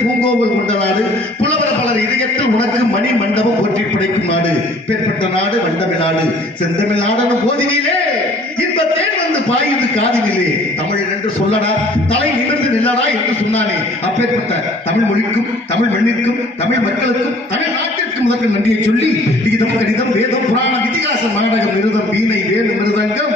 பூங்கோவல் கொண்ட நாடு, புலவர் பலர் இதயத்தில் உனக்கு மணி மண்டபம் போற்றி படைக்கும் நாடு. பேர்பட்ட நாடு வண்டமிழ்நாடு, செந்தமிழ்நாடு போதினிலே இன்பத்தேன் வந்து பாயுது காதினிலே. தமிழ் என்று சொல்லடா, தலை நிமிர்ந்து நில்லடா என்று சொன்னானே. அப்பேற்பட்ட தமிழ் மொழிக்கும், தமிழ் மண்ணிற்கும், தமிழ் மக்களுக்கும், தமிழ் நாட்டிற்கும் முதற்கு நன்றியை சொல்லி, கீதம், கணிதம், வேதம், புராணம், இதிகாசம், நாடகம், மிருதம், வீணை, வேணு, மிருதங்கம்,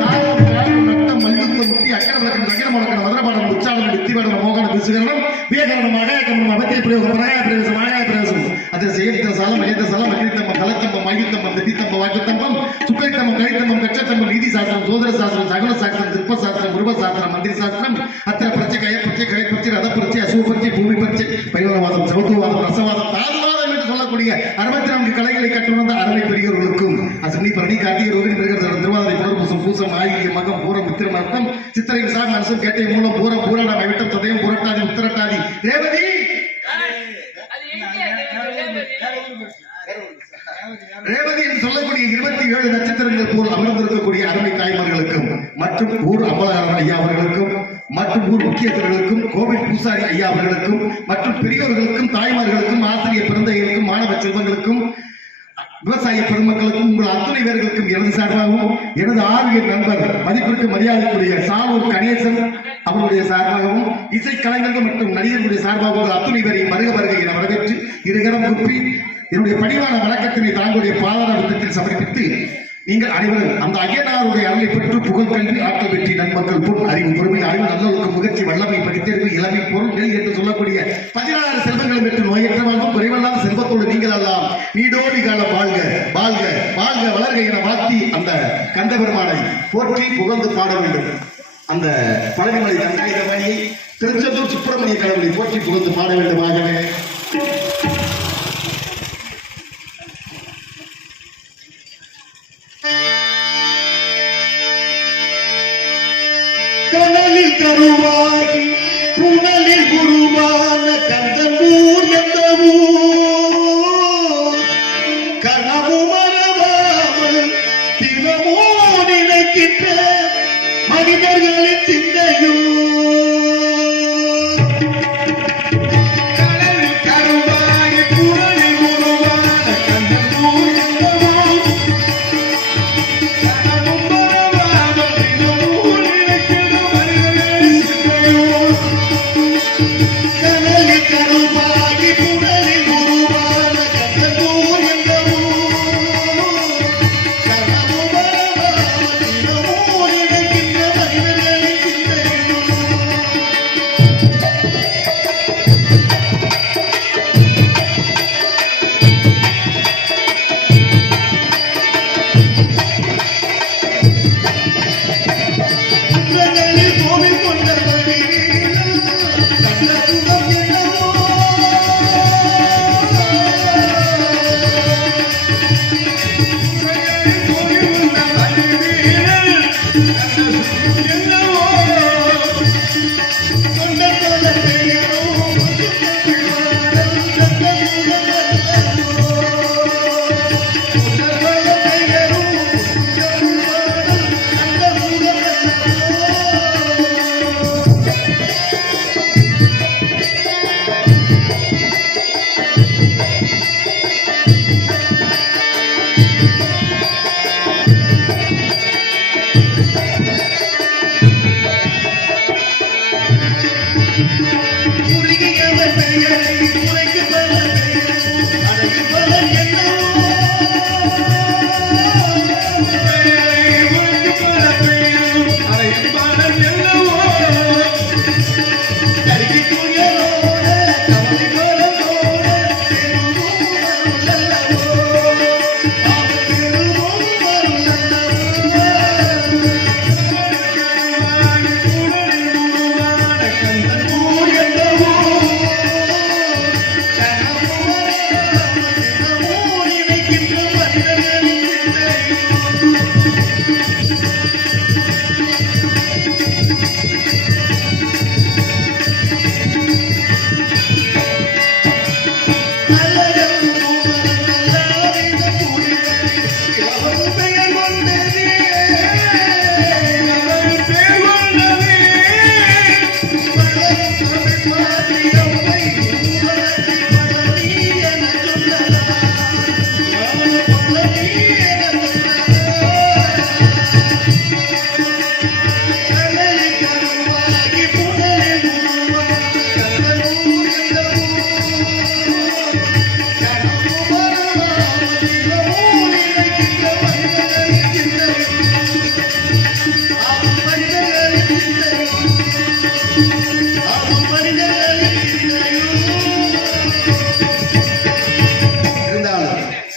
தாளம், தாளம், நட்டம், மல்யுத்தம், முத்தி, அக்கரவழக்கம், நகரமழக்கம், மதுரபாடம், உச்சாரணம், யுத்திவாடம், மோகன, விசுகரணம், வேகரணம், அகாயகமனம், அபத்திய பிரயோகம், பராய பிரவேசம், ஆகாய பிரவேசம், அது செயலித்த சாலம், மகேந்திர சாலம், மகிழ்த்தம்பம், கலத்தம்பம், மகிழ்த்தம்பம், வெத்தித்தம்பம், வாக்குத்தம்பம், சுக்கைத்தம்பம், கழித்தம்பம், கச்சத்தம்பம், நீதி சாஸ்திரம், சோதர சாஸ்திரம், சகல சாஸ்திரம், சிற்ப சாஸ்திரம், குருவ சாஸ்திரம், மந்திரி சாஸ்திரம், அத்திர பரிச்சை, கய பரிச்சை, கலை பரிச்சை, ரத பரிச்சை, அசூ பரிச்சை, பூமி பரிச்சை, பரிவரவாதம், சௌத்துவாதம், ரசவாதம், தாதுவாதம் என்று சொல்லக்கூடிய 64 கலைகளை கற்றுணர்ந்த அறவை பெரியவர்களுக்கும், அஸ்வினி, பரணி, கார்த்திகை, ரோகிணி, மிருகசீரிடம், திருவாதிரை, புனர்பூசம், பூசம், ஆயில்யம், மகம், பூரம், உத்திரம், அர்த்தம், சித்திரை, விசாகம், அனுசம், கேட்டை, மூலம், பூரம், பூரணம், அவிட்டம், சதயம், புரட்டாதி, உத்திரட்டாதி, ரேவதி, ரேவதி என்று சொல்லக்கூடிய 27 நட்சத்திரங்கள் போல் அமர்ந்திருக்கக்கூடிய அருமை தாய்மார்களுக்கும், மற்றும் ஊர் அம்பலகாரன் ஐயா அவர்களுக்கும், மற்றும் ஊர் முக்கியஸ்தர்களுக்கும், கோவில் பூசாரி ஐயா அவர்களுக்கும், மற்றும் பெரியோர்களுக்கும், தாய்மார்களுக்கும், ஆசிரியர் பிறந்தைகளுக்கும், மாணவ செல்வங்களுக்கும், விவசாய பெருமக்களுக்கும், உங்கள் அத்தனை பேர்களுக்கும் எனது சார்பாகவும், எனது ஆர்வியர் நண்பர் மதிப்பிற்கு மரியாதைக்குரிய சாலூர் கணேசன் அவருடைய சார்பாகவும், இசைக்கலைஞர்கள் மற்றும் நடிகர்களுடைய சார்பாகவும் அத்தனை பேரையும் வருக வருக என வரவேற்று இருகரம் குப்பி என்னுடைய பணிவான வழக்கத்தினை தாங்களுடைய பாதாளத்தில் சமர்ப்பித்து, நீங்கள் அனைவரும் அந்த ஐயனாருடைய அருளை பெற்று புகழ் கல்வி, ஆற்றல் வெற்றி, நன்மக்கள், பொருள், அறிவு, பொறுமை, அறிவு, நல்லொழுக்கம், முகர்ச்சி, வல்லமை, படித்தேர்வு, இளமை, பொருள், நெல் என்று சொல்லக்கூடிய 16 செல்வங்களும் பெற்று நோயற்ற வாழ்வும் குறைவெல்லாம் செல்வத்தோடு நீங்கள் எல்லாம் நீடோடி காலம் வாழ்க வாழ்க வாழ்க வளர்க என வாழ்த்தி அந்த கந்தபெருமானை போற்றி புகழ்ந்து பாட வேண்டும். அந்த பழனிமலை கங்காயுதமணியை, திருச்செந்தூர் சுப்பிரமணிய கடவுளை போற்றி புகழ்ந்து பாட வேண்டுமாகவே. கனலில் கருவாகி புனலில் குருவான கந்தன் ஊர் எந்த ஊர், கனவும் மறவாமல் தினமும் நினைக்கின்ற மனிதர்களின் சிந்தையும்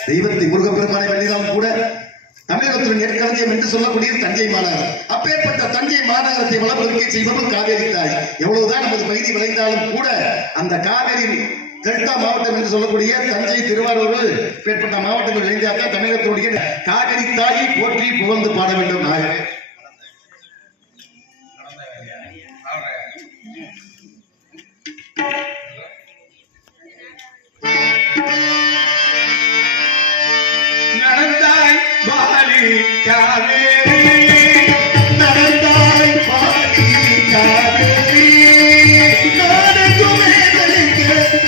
தெய்வத்தை முருகப்பெருமானை வேண்டினாலும் கூட தமிழகத்துடன் நெற்களஞ்சியம் என்று சொல்லக்கூடிய தஞ்சை மாநகரம். அப்பேற்பட்ட தஞ்சை மாநகரத்தை வளர்ப்பதற்கே செய்வதும் காவேரி தாய். எவ்வளவுதான் நமது பகுதி விளைந்தாலும் கூட அந்த காவேரி டெல்டா மாவட்டம் என்று சொல்லக்கூடிய தஞ்சை, திருவாரூர் பேற்பட்ட மாவட்டங்கள் விளைந்தால்தான் தமிழகத்துடைய காவேரி தாயை போற்றி புகழ்ந்து பாட வேண்டும். நாயகர் நடந்தாய் பாலி காவேரி, நடந்தாய் பாடி காவேரி, நாடகுமே தெளிக்க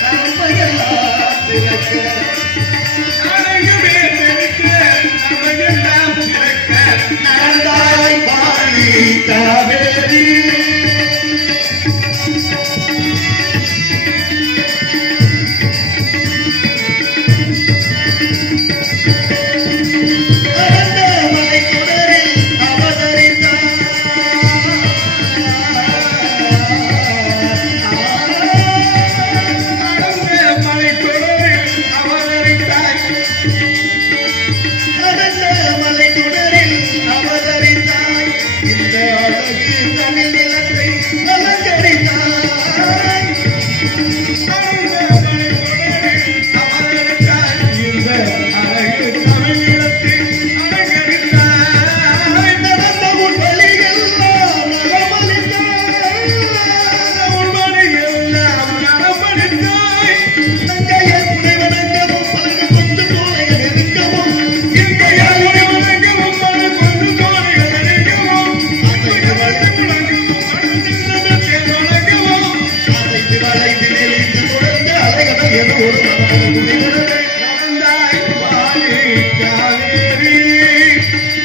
நன்மையெல்லாம் திறக்க, நாடகுமே தெளிக்க நன்மையெல்லாம் திறக்க, நடந்தாய் பாடி காவேரி. காவேரி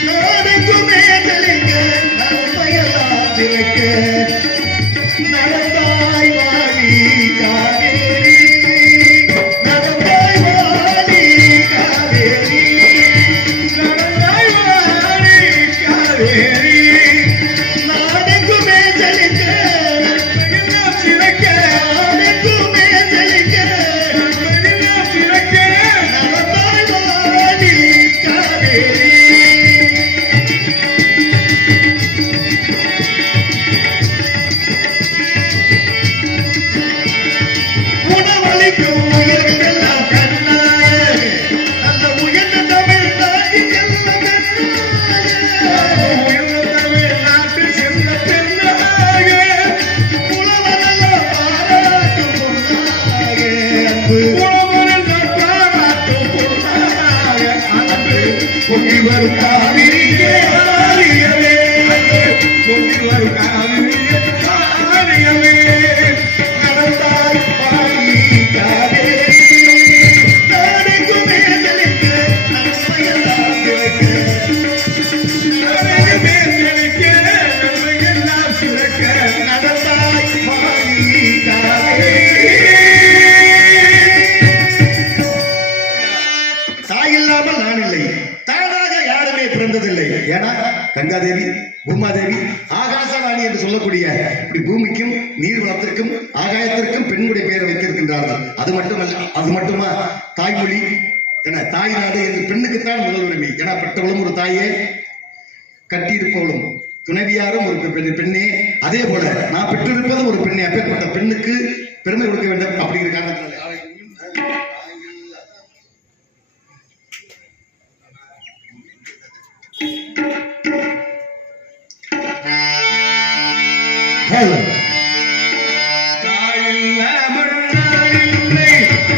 நாடெங்குமே தெளிக்க நன்மையெல்லாம் திளைக்க நடந்தாய் வாழி காவேரி நடந்தாய் வாழி காவேரி நடந்தாய் வாடி காவேரி நாடெங்குமே தெளிக்க எல்லாம் சிறக்க நாடெங்குமே தெளிக்க எல்லாம் சிறக்க நடந்தாய் வாழி காவேரி உணவளிக்கும் உயிர்கள் எல்லாம் கண்ணாக நல்ல உயர்ந்த தமிழ் நாட்டில் எல்லாம் கண்ணாக உயர்ந்த தமிழ்நாட்டில் சென்ற பெண்ணாக உழவரெல்லாம் பாராட்டும் பொன்னாக அன்பு உழவரெல்லாம் பாராட்டும் பொன்னாக அன்பு பொங்கி வரும் காவிரியே ஆரியவே பொங்கி வரும் காவிரியே ஆரியவே நடந்தாய் வாழி காவேரி நாடெங்குமே தெளிக்க நன்மையெல்லாம் திளைக்க நிறையவே செழிக்க நன்மையெல்லாம் சிறக்க நடந்தாய் வாழி காவேரி தாய் இல்லாமல் நான் இல்லை தானாக யாருமே பிறந்ததில்லை ஏன்னா கங்காதேவி பூமாதேவி ஆகாசவாணி என்று சொல்லக்கூடிய இப்படி பூமிக்கும் நீர் வளத்திற்கும் ஆகாயத்திற்கும் பெண்ணுடைய பெயரை வைத்திருக்கின்றார்கள் அது மட்டுமா தாய்மொழி என தாய் நாடு என்று பெண்ணுக்குத்தான் முதல் உரிமை என பெற்றவளும் ஒரு தாயே கட்டியிருப்பவளும் துணைவியாரும் ஒரு பெண்ணே அதே போல நான் பெற்றிருப்பதும் ஒரு பெண்ணே அப்பேற்பட்ட பெண்ணுக்கு பெருமை கொடுக்க வேண்டும் அப்படிங்கிற காரணத்தினால தாயில்லாமல் நான் இல்லை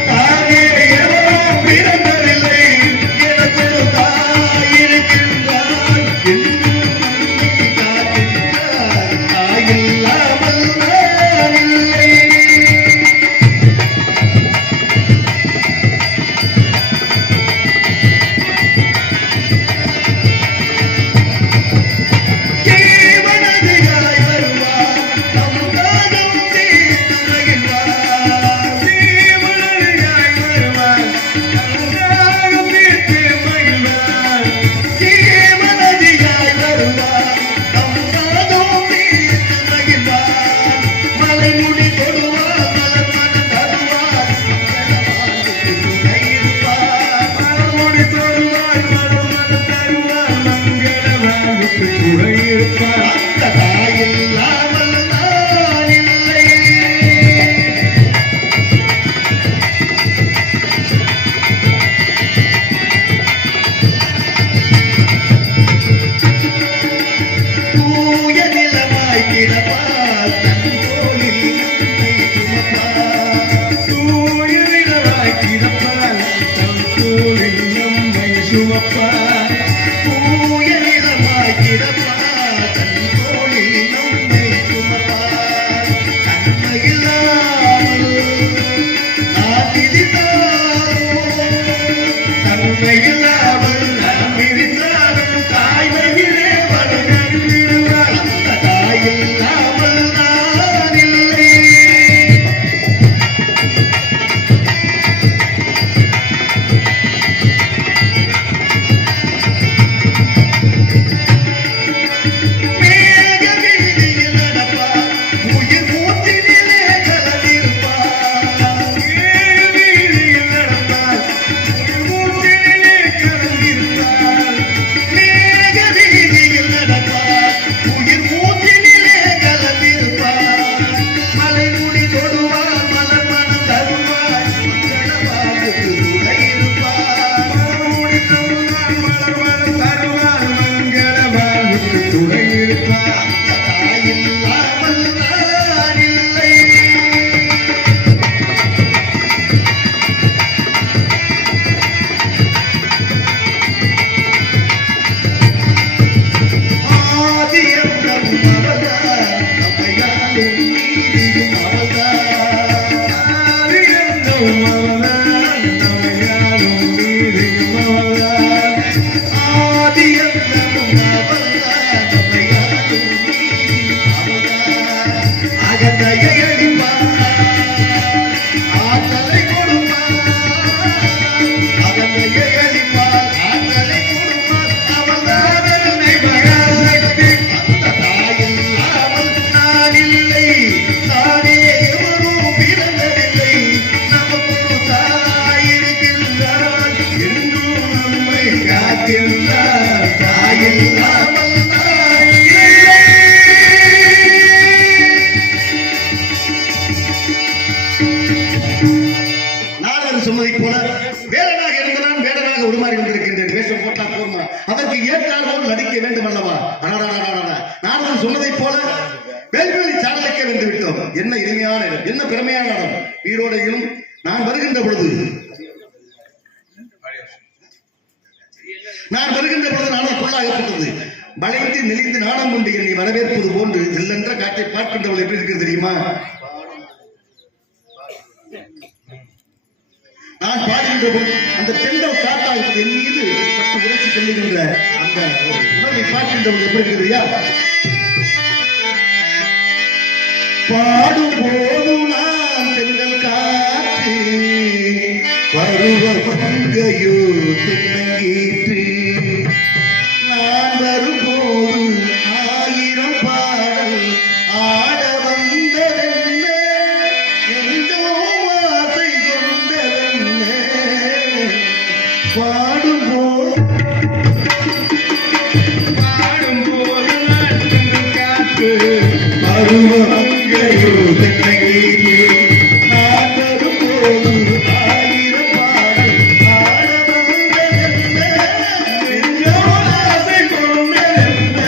தாயே எவரோ பிறந்ததில்லை எனக்கு ஒரு தாய் இருக்கின்றாள் என்னை காக்கின்றாள் தாயில்லாமல் நான் இல்லை ஜீவனதிகாய் வருவார் நம் தாகம் தீர்த்து மகிழ்வார் ஜீவனடியாய் வருவார் அழகாக தீர்த்து மகிழ்வார் ஜீவனதிகாய் வருவார் நம் தாகம் தீர்த்து மகிழ்வார் மலைமுடி தொடுவார் மலர் மனம் தருவார் மங்களவாழ்வுக்கு துணை இருப்பார் மறுமொழி தருவார் மறுமணம் தருவார் மங்கள வாழ்வுக்கு துணை இருப்பார் அந்த தாயில்லாமல் நான் இல்லை தூய நிலமாய் கிடப்பால் தன் தோளில் நம்மை சுமப்பார் தூயிடவாய் கிடப்பார் தம் தோளில் நம்மை சுமப்பார் தூய நிலமாய் கிடப்பால் தன் தோளில் நம்மை சுமப்பார் தன்மையில்லாமல் நான் விதித்தாரோ தன்மையில்லாமல் நான் விதித்தாலும் தாய்மையிலே வழிநடத்திடுவார் அந்த தாயில்லாமல் நான் இல்லை என்றால் தாயில்லாமல் நான் இல்லை. நாரதர் சொன்னதைப் போல வேடனாக இருந்த நான் வேடனாக உருமாறி வந்திருக்கின்றேன். வேஷம் போட்டா போமா, அதற்கு ஏற்றால் போல் நடிக்க வேண்டும் அல்லவா? நாரதர் சொன்னதைப் போல வேல்வேலி சாரலுக்கே வந்து விட்டோம். என்ன இனிமையான இடம், என்ன பெருமையான இடம். ஈரோடையிலும் நான் வருகின்ற பொழுது நானும் பொருளாகப்பட்டது. வளைந்து நெளிந்து நாணம் கொண்டு என்னை வரவேற்பது போன்று செல்லென்ற காற்றை பார்க்கின்றவள் எப்படி இருக்கிறது தெரியுமா? நான் பாடுகின்ற பொழுது அந்த பெண்கள் காட்டாக என் மீது பட்டு உரைச்சி செல்லுகின்ற அந்த உணர்வை பார்க்கின்றவள் எப்படி இருக்கிறியா? பாடும் போது நான் பெண்கள் காற்று பருவ மங்கையோ தென்னங்கீற்று நான் வரும்போது 1000 பாடல் ஆட வந்ததென்ன எங்கோ ஆசை கொண்டதென்ன பாடும்போது நான் பெண்கள் காற்று பருவ மங்கையோ தென்னங்கீற்று நான் வரும்போது 1000 பாடல் ஆட வந்ததென்ன எங்கோ ஆசை கொண்டதென்ன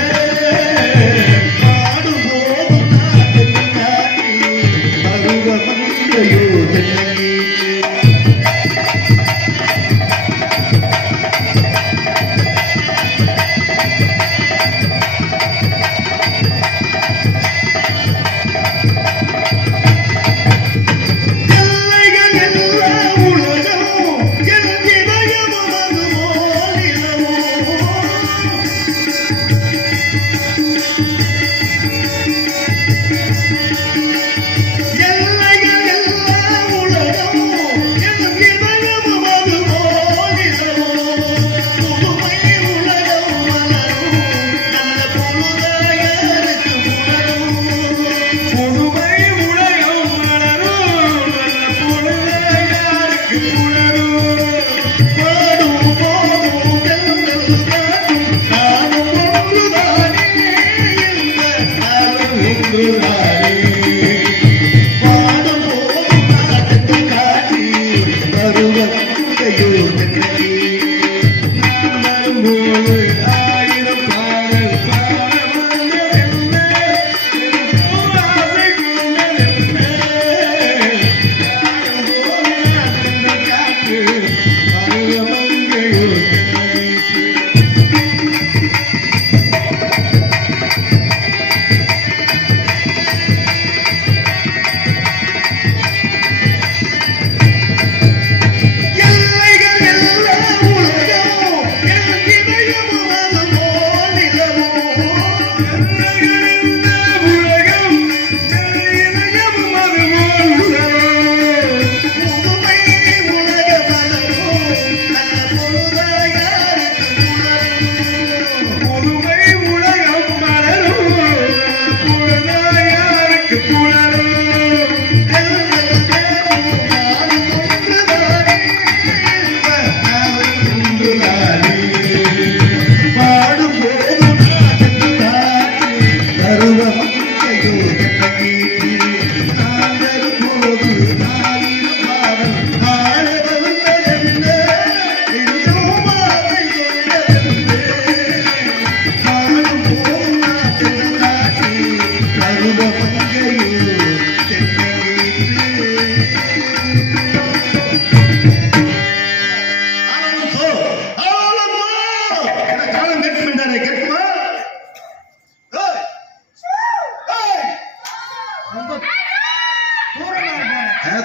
பாடும்போது நான் பெண்கள் காற்று பருவ மங்கையோ தென்னங்கீற்று. எல்லைகள் எல்லாம் உலகம் என் இதயம் அது போல் நிலவோ. எல்லைகள் எல்லாம் உலகம் என் இதயம் அது போல் நிலவோ. புதுமை உலகம் மலரும் நல்ல பொழுதாயருக்கு புலரும். புதுமை உலகம் மலரும் நல்ல பொழுதாயருக்கு புலரும். பாடும் போதும் பெண்கள் காட்டும் நானும் ஒன்றுதானே இந்த நாளும் ஒன்றுதானே. பாடும் போதும் நான் பெண்கள் காட்டி பருவ மங்கையோ தென்னங்கீற்று. நான் வரும்போது 1000 பாடல் பாட வந்ததென்ன எங்கோ ஆசை கொண்டதென்ன பாடும்போது நான் பெண்கள் காற்று பருவ மங்கையோ தென்னங்கீற்று. எல்லைகள் எல்லாம் உலகம் என் இதயம் அது போல் நிலவோ. உலகம் இதயம் மறுபோல் உலகம். புதுமை உலக மலரும் நல்ல பொழுதாயாருக்கு புலரும். புதுமை உலகம் மலரும் பொழுதாயாருக்கு புலரும்.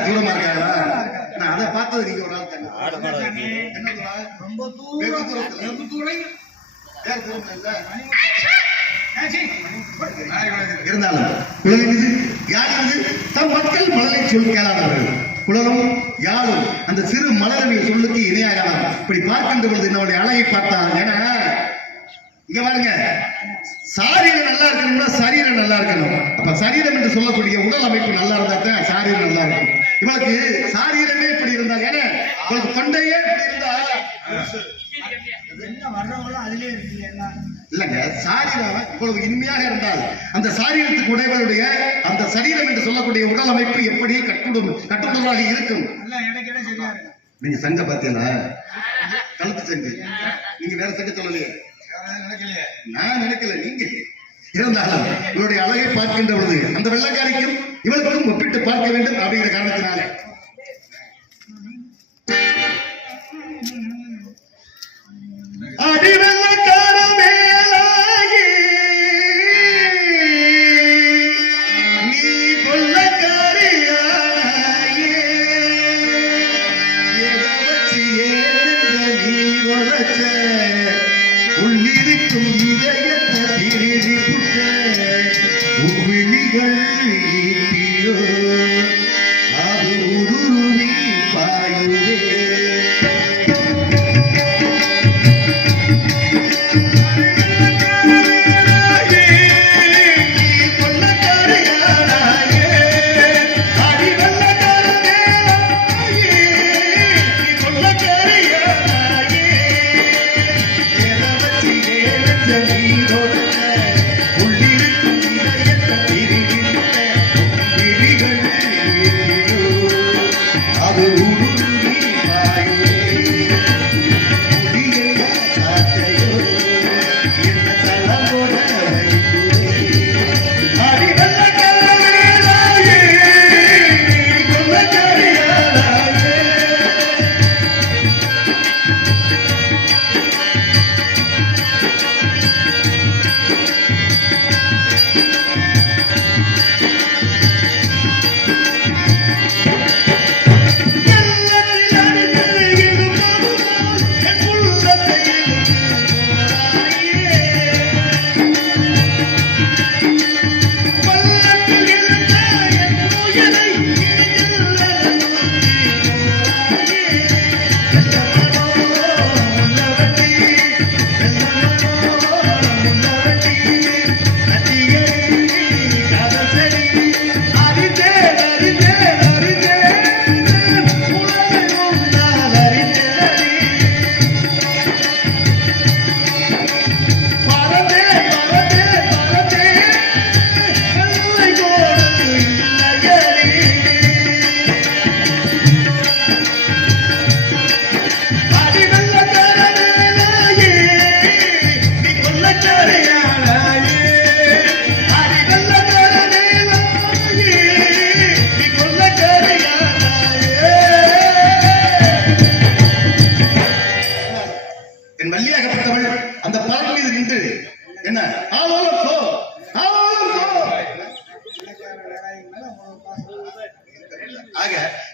தூரமா இருக்காங்களா? நான் அதை பார்த்தது நீங்க ஒரு நாள் தானே. என்ன ரொம்ப வெகு தூரம் தூரத்துல. யார் தூரம் இல்ல? இருந்தாலும் குழலிது யாழிது தம் மக்கள் மலரை சொல் கேளாதவர்கள். குழலும் யாழும் அந்த சிறு மலரவிய சொல்லுக்கு இணையாகலாம். இப்படி பார்க்கின்ற பொழுது என்னுடைய அழகை பார்த்தால் ஏன்னா இங்க பாருங்க, சாரீரம் நல்லா இருக்கணும்னா சரீரம் நல்லா இருக்கணும். அப்ப சரீரம் என்று சொல்லக்கூடிய உடல் அமைப்பு நல்லா இருந்தா தான் சாரீரம் நல்லா இருக்கும். இவளுக்கு சாரீரமே இப்படி இருந்தா, ஏன்னா இவளுக்கு தொண்டையே இப்படி இருந்தா இல்லங்க, சாரீரம் இவ்வளவு இனிமையாக இருந்தால் அந்த சாரீரத்துக்கு உடையவருடைய அந்த சரீரம் என்று சொல்லக்கூடிய உடல் அமைப்பு எப்படி கட்டுடலாக இருக்கும். நீங்க சங்க பாத்தீங்களா? கழுத்து சங்கு. நீங்க வேற சங்க சொல்லலையே. நான் நினைக்கல, நீங்க இருந்தாலும் இவருடைய அழகை பார்க்கின்ற பொழுது அந்த வெள்ளக்காரிக்கும் இவளுக்கும் ஒப்பிட்டு பார்க்க வேண்டும் அப்படிங்கிற காரணத்தினாலே அடி வெள்ளக்கார மேலாகி நீ கொள்ளக்காரியாயே எதவச்சி ஏந்த நீ உழைச்ச உள்ளிருக்கும் இதயத்தை திருடி புட்ட உவிழிகள் ஈட்டியோ அது உருவி பாயுவே.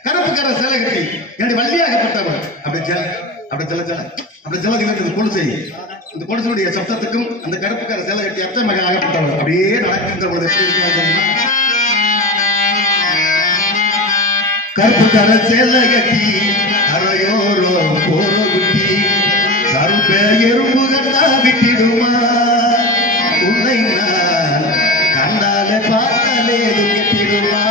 கருப்புக்கர சேலை கட்டி என்னுடைய வள்ளியாகப்பட்டவர் அப்படி ஜல கொலுசை இந்த கொலுசனுடைய சப்தத்துக்கும் அந்த கருப்புக்கர சேலை கட்டி அத்தை மகன் ஆகப்பட்டவர் அப்படியே நடக்கின்ற போது கருப்புக்கர சேலை கட்டி அரையோரோ போரோ குட்டி கருப்பே எறும்பு கண்டா விட்டிடுமா உன்னை நான் கண்டாலே பார்த்தாலே கட்டிடுமா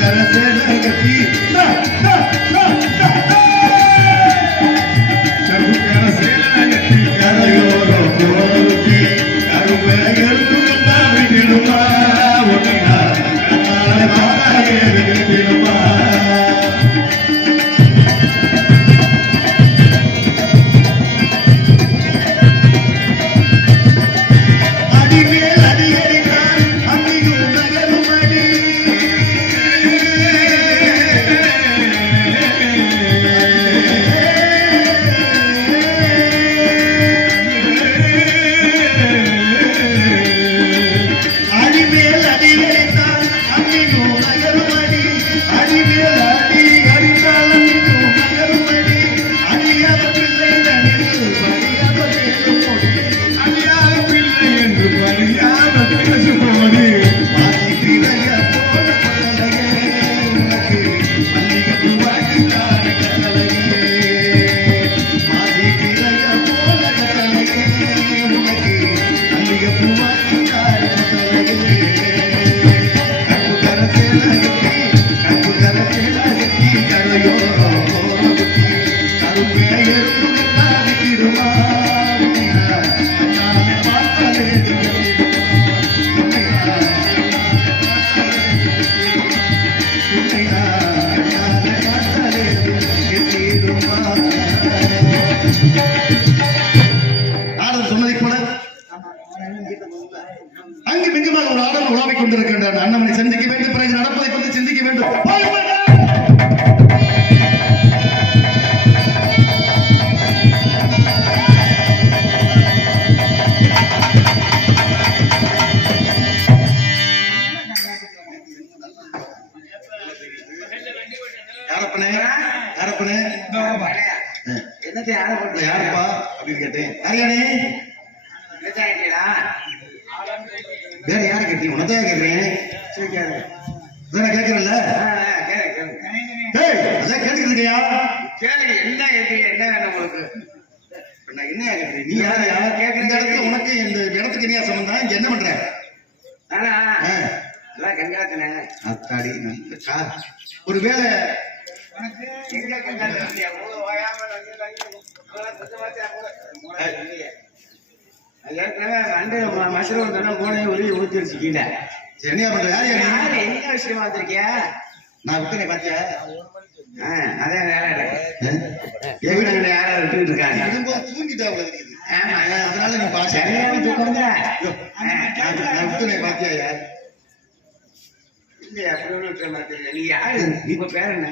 Gracias. எடுத்திடுமா அடிமேல் அடியடித்தான் அம்பியும் நகரும் அடி. அடிமேல் அடியடித்தான் அம்பியும் நகரும் அடி. அடிமேல் அடி அடித்தால் அம்பியும் நகரும் அடி. அடியாத பிள்ளை தனில் படியாத மேலும் கொடி. அழியாத பிள்ளை என்று பழியாத பேசும்போது மாசி பிறைய போல கட்டளையே உனக்கு மல்லிகைப்பூ வாங்கித்தார கட்டளையே. மாசி பிறைய போல கட்டளையே உனக்கு மல்லிகைப்பூ வாங்கித்தார கட்டளையே. கற்புக்கர சேலகத்தி கற்புக்கர சேலகத்தி கரையோரம் போரகுத்தி கரும்பே எறும்பு கட்டாதி திருமா அண்ணாலே பார்த்தாலே ஆடல் சொன்னதை போல அங்கு மிகுமாக ஒரு ஆடல் உலாவிக் கொண்டிருக்கின்றான். அண்ணவனை சந்திக்க வேண்டும், பிறகு நடப்பதை பற்றி சிந்திக்க வேண்டும். யாரப்பனே யாரப்பனே என்னத்தை யாரை போட்டு யாருப்பா அப்படின்னு கேட்டேன். யாரையானே வேற யாரை கேட்டீங்க? உனதான் கேட்கிறேன். அதான் கேட்கறல்ல. அதான் கேட்டுக்கிறியா? கேளுங்க, என்ன கேட்குறீங்க? என்ன வேணும் உங்களுக்கு? நான் என்ன கேட்கிறேன்? நீ யாரு? யார் கேட்கிற இந்த இடத்துல உனக்கு இந்த இடத்துக்கு என்ன சம்பந்தம்? இங்க என்ன பண்ற? ஆனா எல்லாம் கங்காத்தினேன். அத்தாடி ஒரு வேலை எங்க கங்காத்தியா? ஏற்கனவே அண்டு மஷ்ரூம் தானே போனே உருவி ஊத்திருச்சு கீழே. என்னையா பண்ற? யார் யாரு? யாரு என்ன விஷயமா வந்திருக்கியா? நான் விட்டுனே பாத்தியா? அதே வேலை இல்லை. என் வீட்டுல யாரும் விட்டுக்கிட்டு இருக்காங்க. தூங்கிட்டா உங்களுக்கு ஆமா, அதனால நீ பாத்த சரியான தூக்கம் தான். நான் விட்டுனே பாத்தியா? யார் இல்லையா? அப்படி ஒண்ணு விட்டுற மாட்டேங்க. நீ யாரு? இப்ப பேர் என்ன?